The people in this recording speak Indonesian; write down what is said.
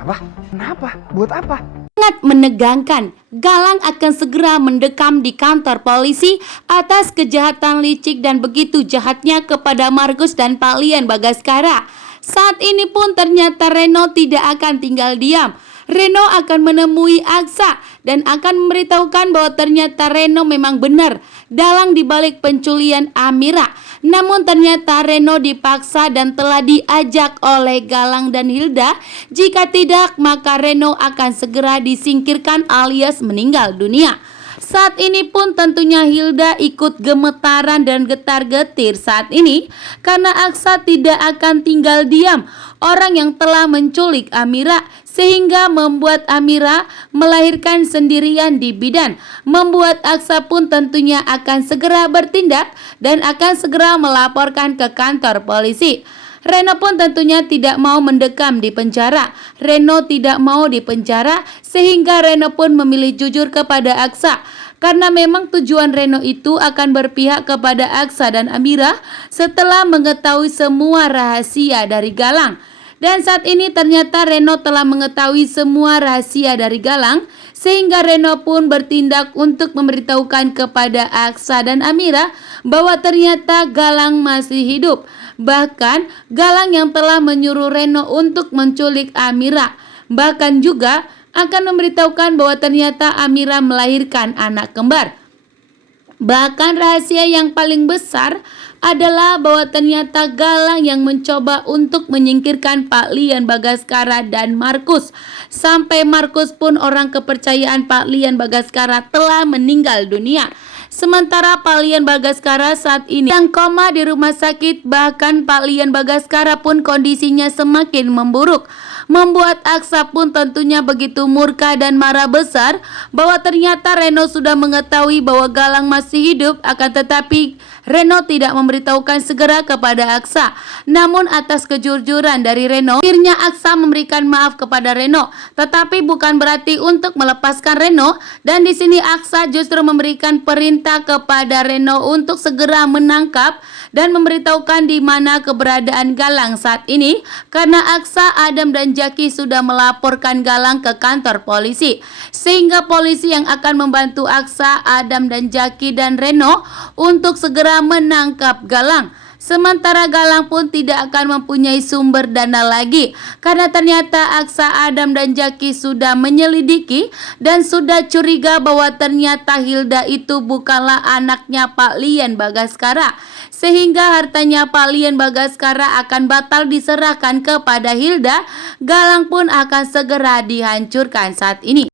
Apa? Kenapa? Buat apa? Sangat menegangkan, Galang akan segera mendekam di kantor polisi atas kejahatan licik dan begitu jahatnya kepada Markus dan Pak Lian Bagaskara. Saat ini pun ternyata Reno tidak akan tinggal diam. Reno akan menemui Aksa dan akan memberitahukan bahwa ternyata Reno memang benar dalang dibalik penculian Amira. Namun ternyata Reno dipaksa dan telah diajak oleh Galang dan Hilda. Jika tidak, maka Reno akan segera disingkirkan alias meninggal dunia. Saat ini pun tentunya Hilda ikut gemetaran dan getar-getir saat ini karena Aksa tidak akan tinggal diam. Orang yang telah menculik Amira sehingga membuat Amira melahirkan sendirian di bidan. Membuat Aksa pun tentunya akan segera bertindak dan akan segera melaporkan ke kantor polisi. Reno pun tentunya tidak mau mendekam di penjara. Reno tidak mau di penjara sehingga Reno pun memilih jujur kepada Aksa. Karena memang tujuan Reno itu akan berpihak kepada Aksa dan Amira setelah mengetahui semua rahasia dari Galang. Dan saat ini ternyata Reno telah mengetahui semua rahasia dari Galang sehingga Reno pun bertindak untuk memberitahukan kepada Aksa dan Amira bahwa ternyata Galang masih hidup. Bahkan Galang yang telah menyuruh Reno untuk menculik Amira. Bahkan juga akan memberitahukan bahwa ternyata Amira melahirkan anak kembar. Bahkan rahasia yang paling besar adalah bahwa ternyata Galang yang mencoba untuk menyingkirkan Pak Lian Bagaskara dan Markus. Sampai Markus pun orang kepercayaan Pak Lian Bagaskara telah meninggal dunia. Sementara Pak Lian Bagaskara saat ini yang koma di rumah sakit, bahkan Pak Lian Bagaskara pun kondisinya semakin memburuk. Membuat Aksa pun tentunya begitu murka dan marah besar bahwa ternyata Reno sudah mengetahui bahwa Galang masih hidup, akan tetapi Reno tidak memberitahukan segera kepada Aksa. Namun atas kejujuran dari Reno, akhirnya Aksa memberikan maaf kepada Reno. Tetapi bukan berarti untuk melepaskan Reno, dan di sini Aksa justru memberikan perintah kepada Reno untuk segera menangkap dan memberitahukan di mana keberadaan Galang saat ini karena Aksa, Adam dan Jaki sudah melaporkan Galang ke kantor polisi. Sehingga polisi yang akan membantu Aksa, Adam dan Jaki dan Reno untuk segera menangkap Galang. Sementara Galang pun tidak akan mempunyai sumber dana lagi karena ternyata Aksa, Adam dan Jaki sudah menyelidiki dan sudah curiga bahwa ternyata Hilda itu bukanlah anaknya Pak Lian Bagaskara. Sehingga hartanya Pak Lian Bagaskara akan batal diserahkan kepada Hilda. Galang pun akan segera dihancurkan saat ini.